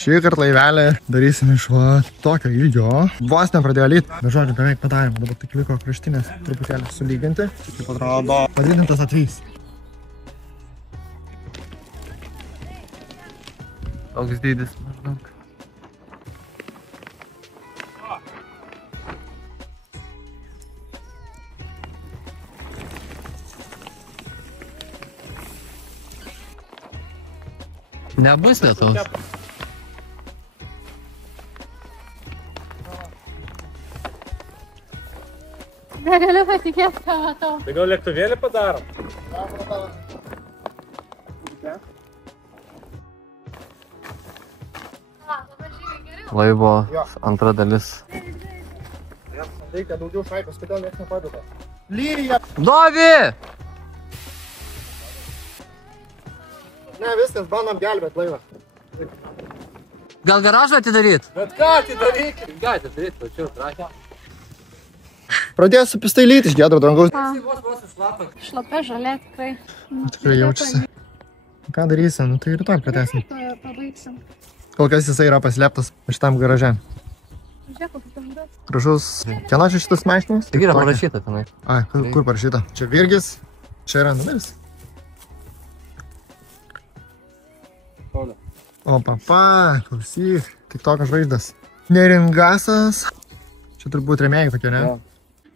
Šį kartą laivelį darysim iš tokio ilgio. Vos nepradėjo lyt. Bet žodžiu, beveik padarėm. Dabar tik liko kraštinės truputėlį sulyginti. Kaip atrodo padidintas atvys. Toks dydis maždaug. Nebus lietaus. Negaliu patikėti, ką matau. Tai gal lėktuvėlį padarom? Laivo antra dalis. Reikia daugiau šaikos, kodėl nieks nepadeda. Lyrija! Dovi! Ne, viskas, bandom gelbėt laivą. Gal garažą atidaryt? Bet ką atidaryk? Ką atidaryt, tačiau, trakia. Pradėjo supistai lyti iš gedro dangaus. Šlapia žalia tikrai. Tikrai jaučiasi. Ką darysim? Nu tai rytoj pratęsim. Pabaigsim. Kol kas jisai yra paslėptas šitam garaže. Žiūrėk, kokiu tamdu. Gražus. Kieno čia šitas mašinas? Tik yra parašyta tenai. Ai, kur parašyta? Čia Virgis, čia yra numeris. O papa, klausyk, tik tokios žvaigždas. Neringasas. Čia turbūt rėmėjai tokie, ne?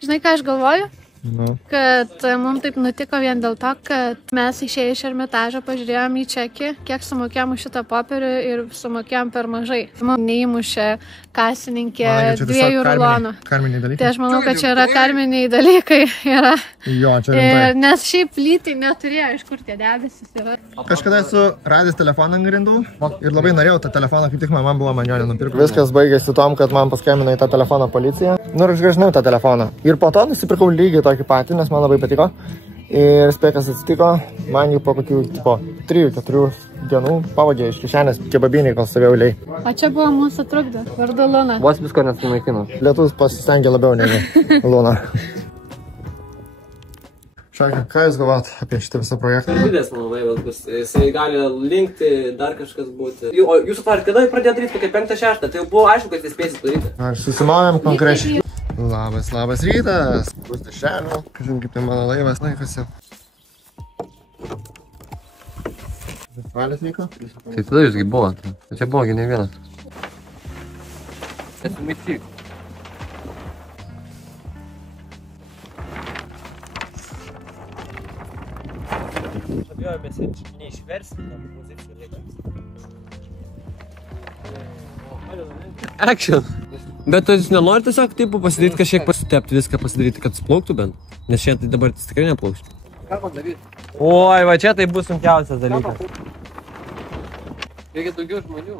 Žinai, ką aš galvoju? Nu. Kad mums taip nutiko vien dėl to, kad mes išėję iš Ermitažo pažiūrėjom į čekį, kiek sumokėjom už šitą popierių ir sumokėjom per mažai. Mums neįmušė kasininkė 2 rulonų. Karminiai dalykai. Tai aš manau, kad čia yra karminiai dalykai. Yra. Jo, čia rimtai. Nes šiaip lytai neturėjo, iš kur tie debesis yra. Kažkada esu radęs telefoną ant grindų ir labai norėjau tą telefoną, kaip tik mama buvo man jo nenupirko. Viskas baigėsi tom, kad man paskambino į tą telefoną policija. Nu ir aš grąžinau tą telefoną. Ir po to nusipirkau lygiai tokį patį, nes man labai patiko. Ir spėk, kas atsitiko, man jų po kokių 3-4 dienų pavogė iš kišenės kebabiniai, kol stovėjau eilėj. O čia buvo mūsų trukdė, vardu Luna. Vos visko nesunaikino. Lietus pasistengė labiau negu Luna. Šaika, ką jūs galvojat apie šitą visą projektą? Didės, mano laivas bus. Jisai gali linkti, dar kažkas būti. O jūs supratėte, kada pradėjo daryti, kokia 5-6, tai jau buvo aišku, kad jis spėsit daryti. Ar susimovėm konkrečiai? Labas rytas. Bus dešelio. Kažin kaip tai mano laivas laikosi. Festivalis vyko? Tai tada jūsgi buvo. Tai čia buvo ne vienas. Esu mytyk. Abejojomės neišversim tam pozicijų laikams. Action. Bet jūs nenorite tiesiog taip pasidaryti, kažkiek pasitepti, viską pasidaryti, kad splauktų bent? Nes šiandien tai dabar tikrai neplaukš. Ką man daryti? Oi, va čia tai bus sunkiausias dalykas. Reikia daugiau žmonių.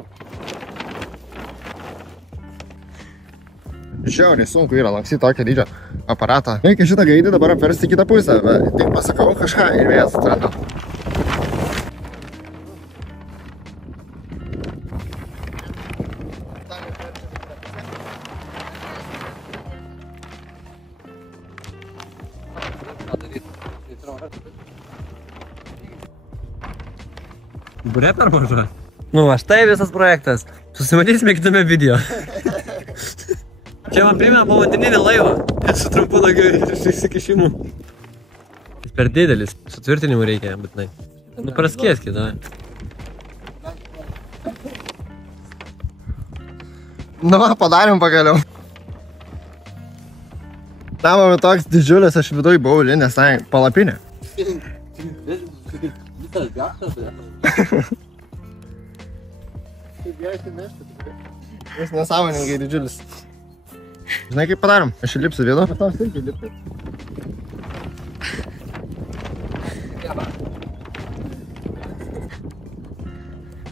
Žiauriai sunku yra laksyti tokio dydžio aparatą. Reikia šitą gaidį dabar apversti kitą pusę, bet tik pasakau kažką ir vėjas atranda. Burė per maža. Nu, aš tai visas projektas. Susimatysime kitame video. Čia man primena povandeninį laivą. Su trumpu daugiau išsikišimų. Jis per didelis. Sutvirtinimų reikia būtinai. Nu, praskieskit, da. Nu, padarėm pagaliau. Tavo toks didžiulis, aš viduj buvau lindęs, tai palapinė. Visas gaštas, Jis nesąmoningai didžiulis. Žinai, kaip padarom? Aš įlipsiu vidų.